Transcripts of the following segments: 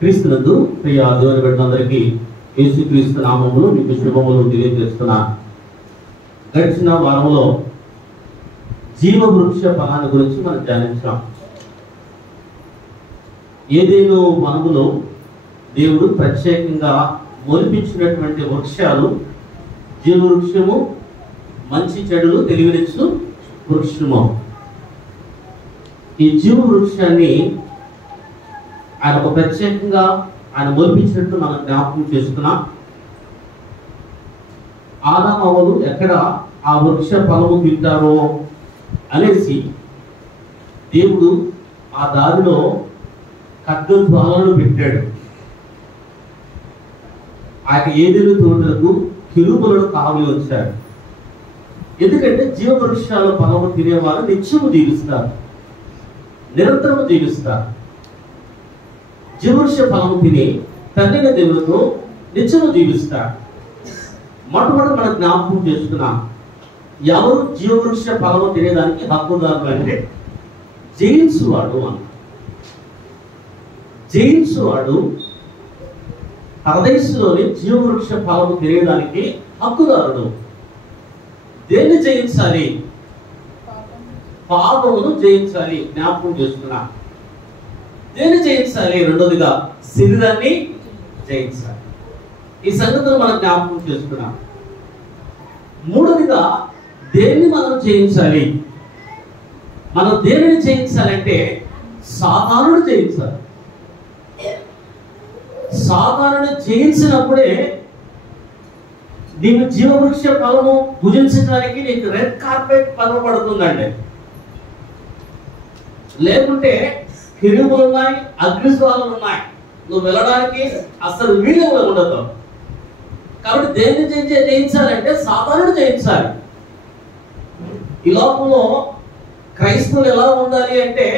క్రీస్తునందు ప్రియ దేవుని బిడ్డలందరికీ యేసుక్రీస్తు నామములో మీకు శుభములు తెలియజేస్తున్నా. గడిచిన వారంలో జీవవృక్ష ఫలాన్ని గురించి మనం ధ్యానించాం. ఏదేను వనములో దేవుడు ప్రత్యేకంగా మొలిపించినటువంటి వృక్షాలు జీవవృక్షము, మంచి చెడులు తెలివినిచ్చు వృక్షము. ఈ జీవవృక్షాన్ని ఆయన ఒక ప్రత్యేకంగా ఆయన మొలిపించినట్టు మనం జ్ఞాపకం చేసుకున్నాం. ఆదాము అవ్వలు ఎక్కడ ఆ వృక్ష ఫలము తింటారో అనేసి దేవుడు ఆ దారిలో ఖడ్గజ్వాలను పెట్టాడు. ఆయన ఏదేను తోటలకు కెరూబులను కావలి వచ్చాడు. ఎందుకంటే జీవవృక్షాల ఫలము తినేవారు నిత్యము జీవిస్తారు, నిరంతరము జీవిస్తారు. జీవవృక్ష ఫలము తిని తండ్రి దేవులతో నిత్యము జీవిస్తారు. మొట్టమొదటి మనం జ్ఞాపకం చేసుకున్నాం, ఎవరు జీవవృక్ష ఫలము తినేదానికి హక్కుదారులు అంటే జయించువాడు అని. జయించువాడు పరదేశంలోని జీవవృక్ష ఫలము తినేదానికి హక్కుదారుడు. దేన్ని జయించాలి? పాపమును జయించాలి. జ్ఞాపకం చేసుకున్నా. దేన్ని జయించాలి? రెండోదిగా శరీరాన్ని జయించాలి. ఈ సంగతులు మనం జ్ఞాపకం చేసుకున్నాం. మూడోదిగా దేన్ని మనం జయించాలి? మనం దేనిని జయించాలంటే సాతానుడు జయించాలి. సాతానుడు జయించినప్పుడే నీకు జీవవృక్ష ఫలము భుజించడానికి నీకు రెడ్ కార్పెట్ పడవబడుతుందండి. లేకుంటే కెరూబులు ఉన్నాయి, అగ్నిజ్వాలలు ఉన్నాయి, నువ్వు వెళ్ళడానికి అసలు వీలు ఉండదు. కాబట్టి దేన్ని జయించాలంటే సాతానుడు జయించాలి. ఈ లోకంలో క్రైస్తవులు ఎలా ఉండాలి అంటే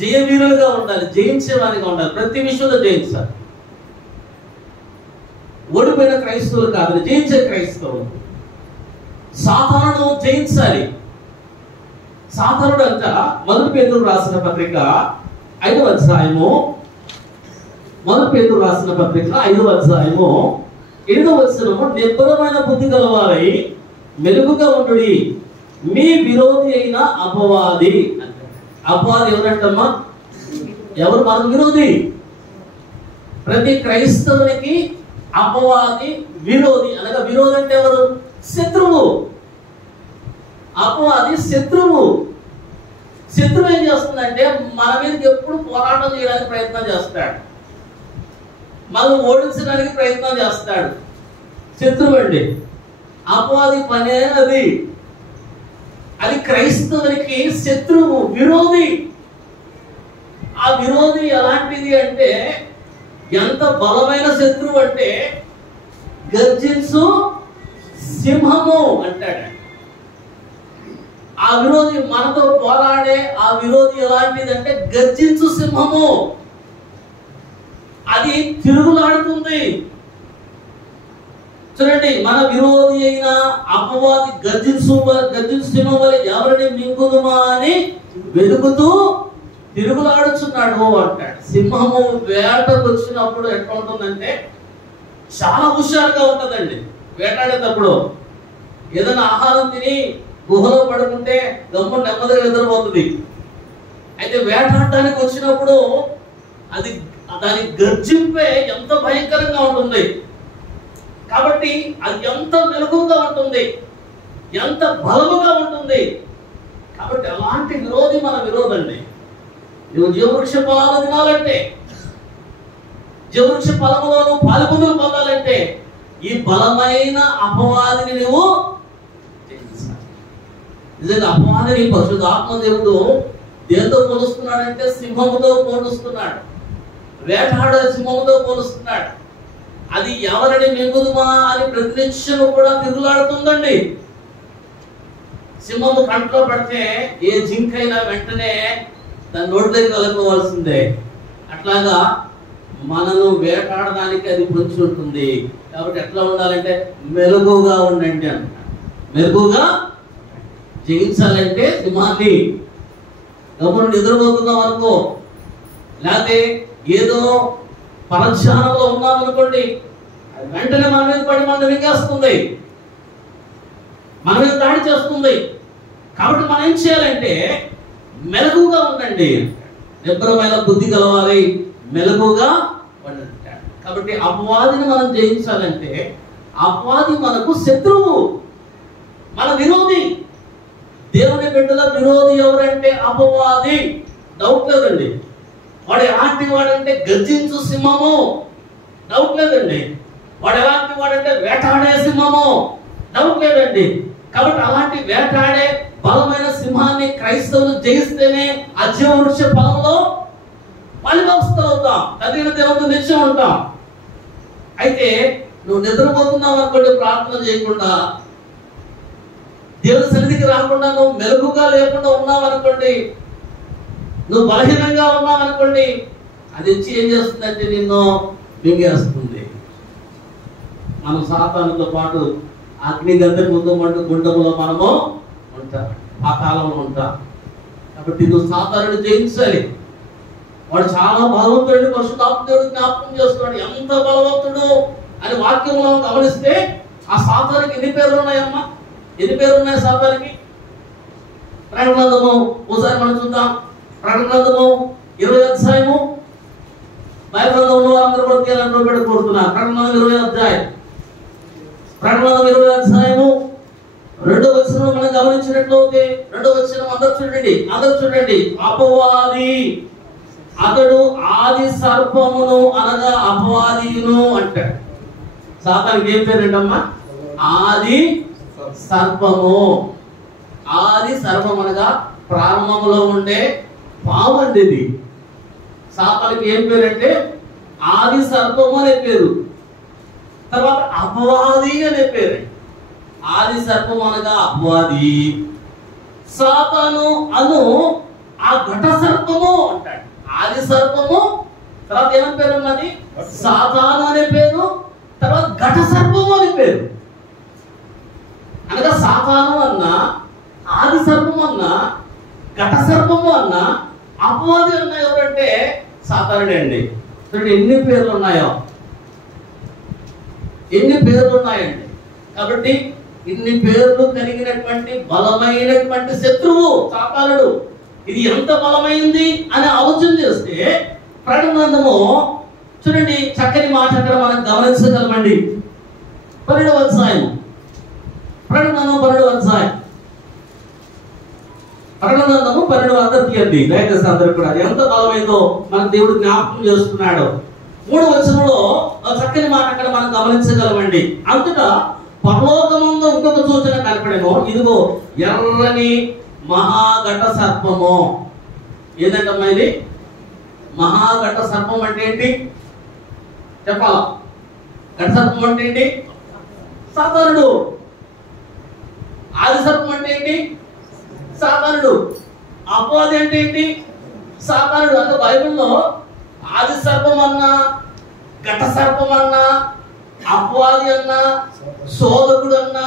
జయవీరులుగా ఉండాలి, జయించేవారిగా ఉండాలి, ప్రతి విషయంలో జయించాలి. ఓడిపోయిన క్రైస్తవులు కాదు, జయించే క్రైస్తవులు. సాతానుడు జయించాలి. సాతానుడు అంట మొదటి పేతురు రాసిన పత్రిక 5వ అధ్యాయము, మొదటి పేతురు రాసిన పత్రిక 5వ అధ్యాయము 8వ వచనము, నిబ్బరమైన బుద్ధి గలవారై మెలుగుగా ఉండుడి, మీ విరోధి అయిన అపవాది. అపవాది ఎవరంటమ్మా? ఎవరు మనకు విరోధి? ప్రతి క్రైస్తవునికి అపవాది విరోధి. అనగా విరోధి అంటే ఎవరు? శత్రువు. అపవాది శత్రువు. శత్రువు ఏం చేస్తుందంటే మన మీదకి ఎప్పుడు పోరాటం చేయడానికి ప్రయత్నం చేస్తాడు, మనం ఓడించడానికి ప్రయత్నం చేస్తాడు. శత్రువు అండి. అపవాది పనే అది. అది క్రైస్తవునికి శత్రువు, విరోధి. ఆ విరోధి ఎలాంటిది అంటే ఎంత బలమైన శత్రువు అంటే గర్జించు సింహము అంటాడు. ఆ విరోధి మనతో పోరాడే ఆ విరోధి ఎలాంటిదంటే గర్జించు సింహము. అది తిరుగులాడుతుంది. చూడండి, మన విరోధి అయిన అపవాది గర్జించు సింహం వలె ఎవరిని మింగుదుమా అని వెతుకుతూ తిరుగులాడుచున్నాడు అంటాడు. సింహము వేటకు వచ్చినప్పుడు ఎట్లా ఉంటుందంటే చాలా హుషారుగా ఉంటుందండి. వేటాడేటప్పుడు ఏదైనా ఆహారం తిని గుహలో పడుకుంటే గమ్ము నెమ్మదిగా నిద్రపోతుంది. అయితే వేటాడడానికి వచ్చినప్పుడు అది దాని గర్జింపే ఎంత భయంకరంగా ఉంటుంది. కాబట్టి అది ఎంత మెలుగుగా ఉంటుంది, ఎంత బలముగా ఉంటుంది. కాబట్టి అలాంటి విరోధి మన విరోధండి. నువ్వు జీవవృక్ష ఫలాలు తినాలంటే, జీవవృక్ష ఫలములను పాలుపొందులు పొందాలంటే ఈ బలమైన అపవాదిని నువ్వు జయించాలి. నిజంగా అపవాదిని పరిశుద్ధాత్మ దేవుడు దేంతో పోలుస్తున్నాడంటే సింహముతో పోలుస్తున్నాడు, వేటాడే సింహముతో పోలుస్తున్నాడు. అది ఎవరిని మింగుదుమా అని ప్రతినిత్యము కూడా తిరుగులాడుతుందండి. సింహము కంట్లో పడితే ఏ జింకైనా వెంటనే దాని నోటి దగ్గర కలుపుకోవాల్సిందే. అట్లాగా మనను వేటాడడానికి అది పొంచి ఉంటుంది. కాబట్టి ఎట్లా ఉండాలంటే మెలుగుగా ఉండండి అంట. మెలుగుగా జయించాలంటే సింహాన్ని గమనం నిద్రపోతున్నాం అనుకో, లేకపోతే ఏదో పరధ్యానంలో ఉన్నామనుకోండి, అది వెంటనే మన మీద పడి మనం మింగేస్తుంది, మన మీద దాడి చేస్తుంది. కాబట్టి మనం ఏం చేయాలంటే మెలకుగా ఉండండి, నిబ్రమైన బుద్ధి కలవాలి, మెలకుగా ఉండండి. కాబట్టి అపవాదిని మనం జయించాలంటే అపవాది మనకు శత్రువు, మన విరోధి. దేవుని బిడ్డల విరోధి ఎవరంటే అపవాది, డౌట్ లేదండి. వాడు ఎలాంటి వాడంటే గర్జించు సింహము, డౌట్ లేదండి. వాడు ఎలాంటి వాడంటే వేటాడే సింహము, డౌట్ లేదండి. కాబట్టి అలాంటి వేటాడే బలమైన సింహాన్ని క్రైస్తవులు జయిస్తేనే ఆ జీవవృక్ష ఫలంలో పాలిభాగస్తులవుతాం, తగిన దేవుడు నిలిచి ఉంటాం. అయితే నువ్వు నిద్రపోతున్నావు అనుకోండి, ప్రార్థన చేయకుండా, దేవుని సన్నిధికి రాకుండా, నువ్వు మెలుగుగా లేకుండా ఉన్నావు అనుకోండి, నువ్వు బలహీనంగా ఉన్నావు అనుకోండి, అది వచ్చి ఏం చేస్తుందంటే నిన్ను మింగేస్తుంది. మనం సాతానుతో పాటు అగ్ని గంధ ముందు గుండములో మనము ఉంటాం, ఆ కాలంలో ఉంటాం. కాబట్టి నువ్వు సాతానుని జయించాలి. వాడు చాలా బలవంతుడు, పరిశుద్ధాత్మ దేవుడు జ్ఞాపకం చేస్తున్నాడు. ఎంత బలవంతుడు అని వాక్యంలో గమనిస్తే ఆ సాతానికి ఎన్ని పేర్లు ఉన్నాయమ్మా? ఎన్ని పేర్లు ఉన్నాయి సాతానికి? ప్రకటన గ్రంథము ఒకసారి మనం చూద్దాం. ప్రకటన గ్రంథము 20వ అధ్యాయము, బైబిల్ గ్రంథంలో అందరూ కూడా తీయాలని పెట్టుకుంటున్నారు. ప్రకటన గ్రంథం 20వ అధ్యాయం, ప్రకటన గ్రంథం 20వ అధ్యాయము 2వ వచనం మనం గమనించినట్లయితే, 2వ వచనం అందరూ చూడండి. అపవాది, అతడు ఆది సర్పమును అనగా అపవాదియును అంటాడు. సాతానికి ఏం పేరేంటమ్మా? ఆది సర్పము. ఆది సర్పం అనగా ప్రారంభంలో ఉండే పాము అండి ఇది. సాతానికి ఏం పేరంటే ఆది సర్పము అనే పేరు, తర్వాత అపవాది అనే పేరు. ఆది సర్పం అనగా అపవాది, సాతాను అను ఆ ఘట సర్పము అంటాడు. ఆది సర్పము, తర్వాత ఏమని పేరు ఉన్నది? సాతాను అనే పేరు, తర్వాత ఘట సర్పము అనే పేరు. అనగా సాతాను అన్న, ఆది సర్పము అన్న, ఘట సర్పము అన్న, అపవాది అన్న ఎవరంటే సాతానుడే అండి. ఎన్ని పేర్లు ఉన్నాయో, ఎన్ని పేర్లు ఉన్నాయండి. కాబట్టి ఇన్ని పేర్లు కలిగినటువంటి బలమైనటువంటి శత్రువు సాతానుడు. ఇది ఎంత బలమైంది అని ఆలోచన చేస్తే ప్రకటన గ్రంథము చూడండి, చక్కని మాట అక్కడ మనం గమనించగలమండి. 12వ అధ్యాయం, ప్రకటన గ్రంథం 12వ అధ్యాయం, ప్రకటన గ్రంథము 12వ అధ్యాయం తీయండి దయచేసి అందరూ కూడా. అది ఎంత బలమైందో మన దేవుడు జ్ఞాపకం చేస్తున్నాడు. 3వ వచనంలో చక్కని మాట అక్కడ మనం గమనించగలమండి. అంతటా పరలోకమందు ఇంకొక సూచన కనపడేమో, ఇదిగో ఎర్రని మహాఘట సర్పము. ఏదంటమ్మా ఇది? మహాఘట సర్పం అంటే ఏంటి చెప్పాలా? ఘట సర్పం అంటే ఏంటి? సాతానుడు. ఆది సర్పం అంటే ఏంటి? సాతానుడు. అపవాది అంటే ఏంటి? సాతానుడు. అంటే బైబిల్లో ఆది సర్పం అన్నా, ఘట సర్పం అన్నా, అపవాది అన్నా, శోధకుడు అన్నా,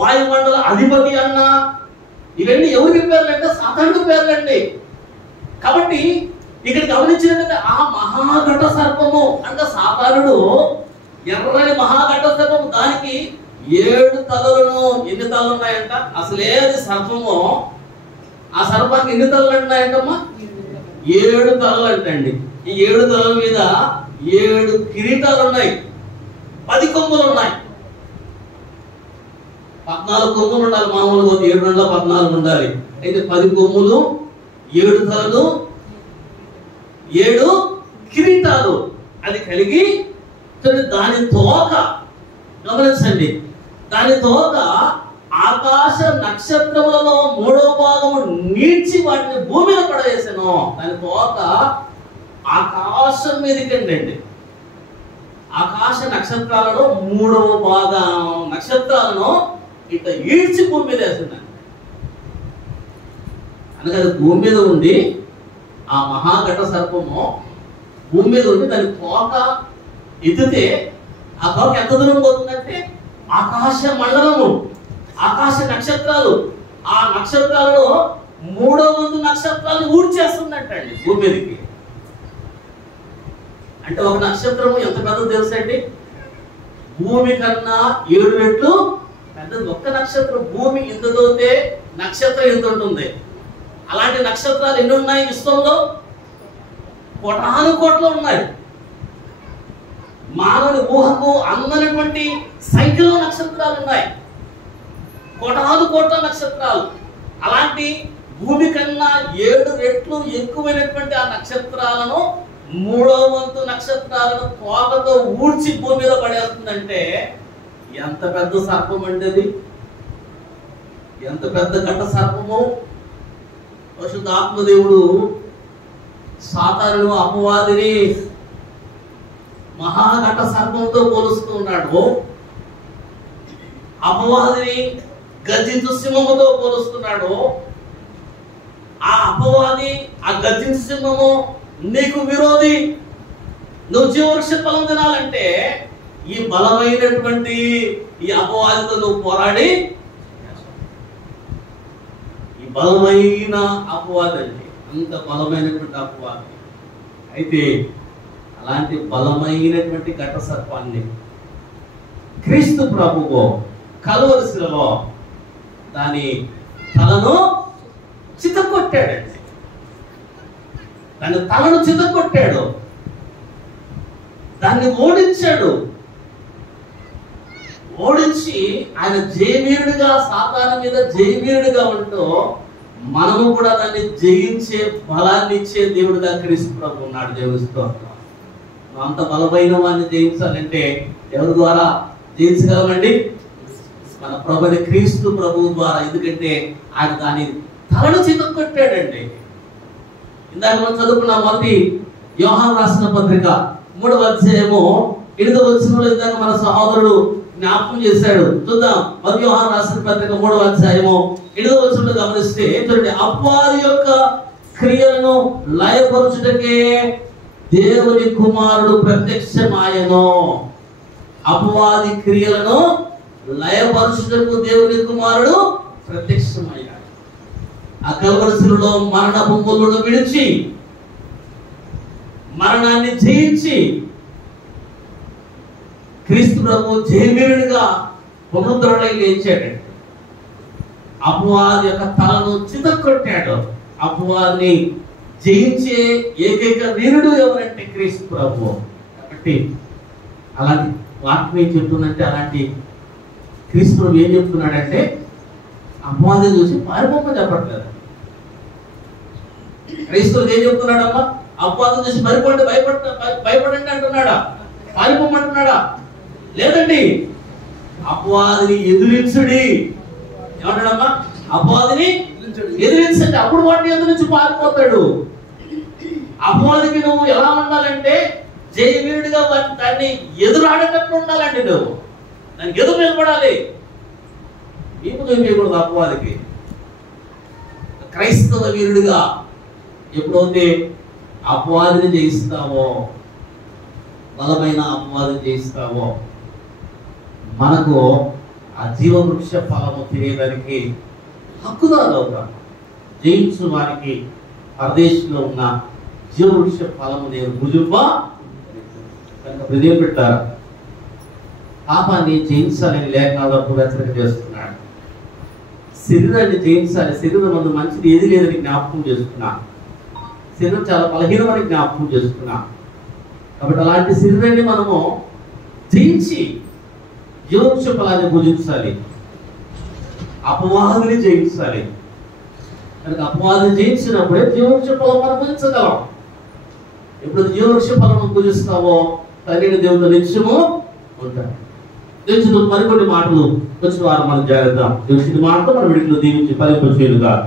వాయుమండల అధిపతి అన్నా, ఇవన్నీ ఎవరికి పేర్లు అంటే సాతానుడు పేర్లండి. కాబట్టి ఇక్కడ గమనించినట్లయితే ఆ మహాఘట సర్పము అంటే సాతానుడు, ఎర్రని మహాఘట సర్పము, దానికి 7 తలలను. ఎన్ని తలలు ఉన్నాయంట? అసలే అది సర్పము. ఆ సర్పానికి ఎన్ని తలలు ఉన్నాయంటమ్మా? 7 తలలు అంటండి. ఈ 7 తలల మీద 7 కిరీటాలు ఉన్నాయి, 10 కొమ్ములు ఉన్నాయి. 14 కొమ్ములు ఉండాలి మామూలుగా, 7 14 ఉండాలి. అయితే 10 కొమ్ములు, 7 తలలు, 7 కిరీటాలు అది కలిగి, దాని తోక గమనించండి, దాని తోక ఆకాశ నక్షత్రములలో 3వ భాగము నీడ్చి వాటిని భూమిలో పడవేసాను. దాని తోక ఆకాశం మీదకండి. ఆకాశ నక్షత్రాలలో 3వ భాగం నక్షత్రాలను ఇట్లా ఈడ్చి భూమి మీద వేస్తున్నాను. అనగా భూమి మీద ఉండి ఆ మహాఘట సర్పము భూమి మీద ఉండి దాని తోక ఎత్తితే ఆ తోక ఎంత దూరం పోతుందంటే ఆకాశ మండలము, ఆకాశ నక్షత్రాలు, ఆ నక్షత్రాలలో 3వ వంతు నక్షత్రాలు ఊడ్చేస్తుందంటండి భూమి మీదకి. అంటే ఒక నక్షత్రము ఎంత పెద్దది తెలుసండి? భూమి కన్నా 7 రెట్లు పెద్దది. ఒక్క నక్షత్రం భూమి ఇంత దూతే నక్షత్రం ఎంత ఉంటుంది. అలాంటి నక్షత్రాలు ఎన్ని ఉన్నాయి విశ్వంలో? కోటాను కోట్లు ఉన్నాయి. మానవుని ఊహకు అందనటువంటి సంఖ్యలో నక్షత్రాలు ఉన్నాయి, కోటాను కోట్ల నక్షత్రాలు. అలాంటి భూమి కన్నా 7 రెట్లు ఎక్కువైనటువంటి ఆ నక్షత్రాలను 3వ వంతు నక్షత్రాలను తోకతో ఊడ్చి భూమి మీద పడేస్తుందంటే ఎంత పెద్ద సర్పం అండి అది! ఎంత పెద్ద ఘట సర్పము! పరిశుద్ధాత్మదేవుడు సాతానును, అపవాదిని మహాఘట సర్పంతో పోలుస్తూ ఉన్నాడు. అపవాదిని గర్జించు సింహముతో పోలుస్తున్నాడు. ఆ అపవాది, ఆ గర్జించు సింహము నీకు విరోధి. నువ్వు జీవవృక్ష ఫలం తినాలంటే ఈ బలమైనటువంటి ఈ అపవాదితో నువ్వు పోరాడి, ఈ బలమైన అపవాది అండి, అంత బలమైనటువంటి అపవాది. అయితే అలాంటి బలమైనటువంటి ఘట సర్పాన్ని క్రీస్తు ప్రభువు కల్వరి శిలలో దాని తలను చితకొట్టాడండి. దాని తలను చితకొట్టాడు, దాన్ని ఓడించాడు. ఓడించి ఆయన జయవీరుడిగా, సాతాను మీద జయవీరుడిగా ఉంటూ మనము కూడా దాన్ని జయించే బలాన్ని ఇచ్చే దేవుడిగా క్రీస్తు ప్రభు ఉన్నాడు. దేవుని స్తోత్రం. అంత బలమైన వాడిని జయించాలంటే ఎవరి ద్వారా జయించగలమండి? మన ప్రభుని క్రీస్తు ప్రభువు ద్వారా. ఎందుకంటే ఆయన దాని తలను చితకొట్టాడండి. ఇందాక మనం చదువుకున్న మొదటి యోహాను రాసిన పత్రిక 3వ అధ్యాయము 8వ వచనంలో ఇందాక మన సహోదరుడు జ్ఞాపకం చేశాడు. చూద్దాం. మొదటి యోహాను రాసిన పత్రిక 3వ అధ్యాయము 8వ వచనంలో గమనిస్తే చూడండి, అపవాది యొక్క క్రియలను లయపరచుటకే దేవుని కుమారుడు ప్రత్యక్షమాయెను. అపవాది క్రియలను లయపరచుటకు దేవుని కుమారుడు ప్రత్యక్షమయ్యాడు. ఆ కల్వరి శిలువలో మరణపు ముళ్ళను విడిచి, మరణాన్ని జయించి క్రీస్తు ప్రభు జయవీరుడిగా పునరుద్ధరణై లేచాడు. అపవాది యొక్క తలను చితకొట్టాడు. అపవాదిని జయించే ఏకైక వీరుడు ఎవరంటే క్రీస్తు ప్రభు. కాబట్టి అలాంటి వాక్యం ఏం చెప్తుందంటే, అలాంటి క్రీస్తు ప్రభు ఏం చెప్తున్నాడంటే అపవాదిని చూసి పారిపోమని చెప్పట్లేదు. క్రీస్తువుకి ఏం చెప్తున్నాడమ్మా? అపవాదిని చూసి మరిపోండి, భయపడండి అంటున్నాడా? పారిపోమంటున్నాడా? లేదండి. అపవాదిని ఎదిరించుడి. ఏమంటాడమ్మా? అపవాదిని ఎదిరించండి, అప్పుడు వాటిని ఎదురించి పారిపోతాడు. అపవాదికి నువ్వు ఎలా ఉండాలంటే జయవీరుడిగా దాన్ని ఎదురాడేటట్లు ఉండాలండి. నువ్వు దానికి ఎదురు నిలబడాలి. ఏమి చేయకూడదు అపవాదికి. క్రైస్తవ వీరుడిగా ఎప్పుడైతే అపవాదిని జయిస్తావో, బలమైన అపవాదిని జయిస్తావో, మనకు ఆ జీవవృక్ష ఫలము తినేదానికి హక్కుదారులు అవుతాం. జయించు వారికి పరదేశంలో ఉన్న జీవవృక్ష ఫలము నేను భుజింప. కనుక హృదయం పెట్టారు, పాపాన్ని జయించాలని లేఖనాలకు హెచ్చరిక చేస్తున్నాడు. శరీరాన్ని జయించాలి. శరీరం మందు మంచిది ఏది లేదని జ్ఞాపకం చేస్తున్నా. శరీరం చాలా బలహీనమని జ్ఞాపకం చేస్తున్నా. కాబట్టి అలాంటి శరీరాన్ని మనము జయించి జీవవృక్ష ఫలాన్ని భుజించాలి, అపవాదిని జయించాలి. కనుక అపవాదిని జయించినప్పుడే జీవవృక్ష ఫలం మనం భుజించగలం. ఎప్పుడు జీవవృక్ష ఫలం భుజిస్తావో తగిన దేవుడు నిత్యము ఉంటాడు. తెలిసిన మరికొన్ని మాటలు వచ్చిన వారు మనం జాగ్రత్త తెలిసిన మాటలు మన వీటిలో దీవించి ఫలింపచేయుగాక.